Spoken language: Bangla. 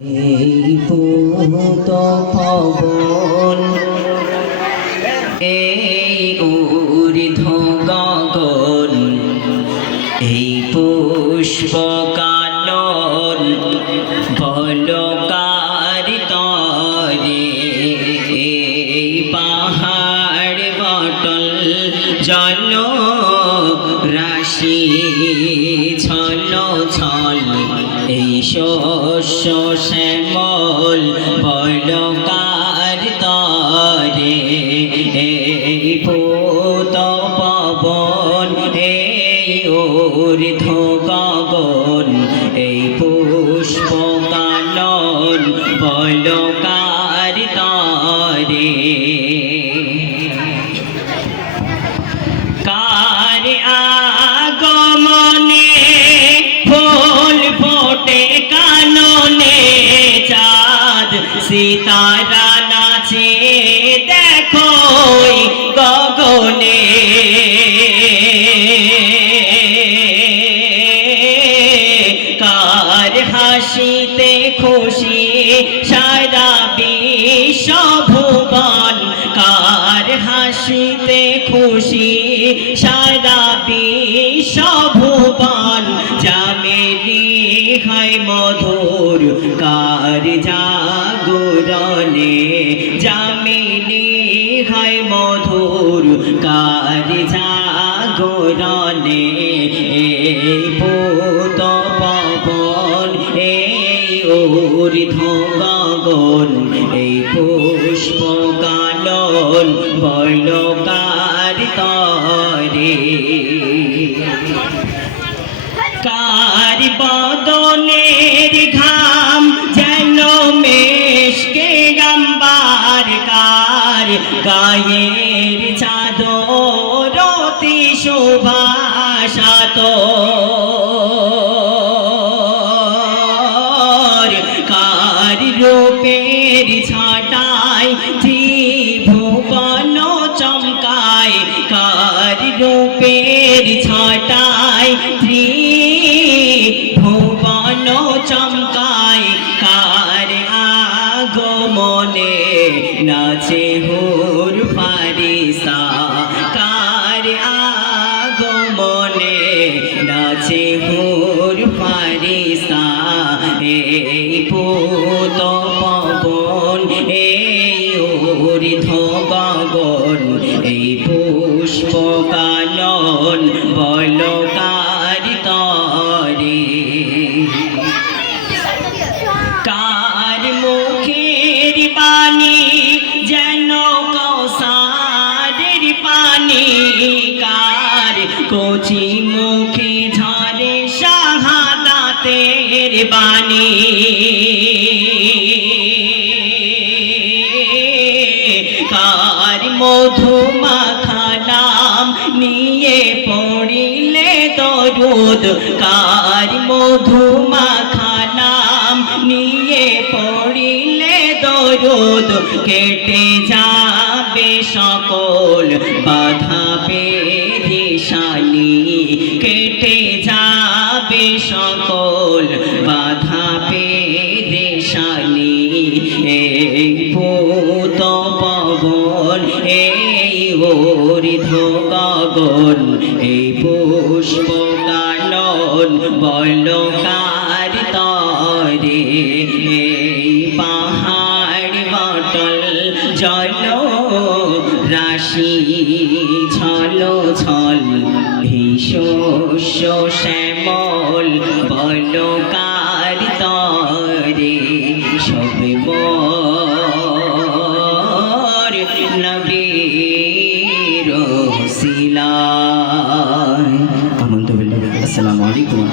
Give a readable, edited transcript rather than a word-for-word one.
এই পুত পবন এই ঊর্ধ্ব গগন এই পুষ্প কানন বলকার তরে এই পাহাড় বটল জল রাশি ছল ছল এই শস্য শ্যামল বলকার তরে এই পুত পবন এই ঊর্ধ্ব গগন এই পুষ্প কানন বলকার তরে কার আগমনে ফুল ফোটে কাননে চাঁদ সিতারা নাচে দেখো গগনে কার হাসিতে খুশি সারা বিশ্ব ভুবন কার হাসিতে খুশি সারা বিশ্ব ভুবন জামেলি হয় মধুর কার জাগরণে জামেলি হয় মধুর কার জাগরণে এই পুত পবন এই ঊর্ধ্ব গগন এই পুষ্প কানন বলকার তরে কার বদনের ঘাম যেন মেশকে আম্বার কার গায়ের চাদর অতি সুবাসিত কার রূপের ছাটায় ত্রিভুবন চমকায় কার রূপের ছাটায় ত্রিভুবন চমকায় কার আগমনে নাচে হুর ফারিস্তা কার আগমনে নাচে হুর ফারিস্তা এই পুত পবন এই ঊর্ধ্ব গগন এই পুষ্প কানন বলকার তরে কার মুখের বাণী যেন কৌসারের পানি কার কচি মুখে ঝরে শাহাদাতের বাণী কার মধু মাখা নাম নিয়ে পড়িলে দরুদ কার মধু মাখা নাম নিয়ে পড়িলে দরুদ কেটে যাবে সকল বাধা পেরেশানি কেটে যাবে সকল বাধা পেরেশানি এই পুত পবন এই ঊর্ধ্ব গগন এই পুষ্প কানন বলকার তরে এই পাহাড় বটল জল রাশি ছল ছল এই শস্য শ্যামল বলকার তরে সবে মোর নবীর ওসিলায়। আসসালামু আলাইকুম।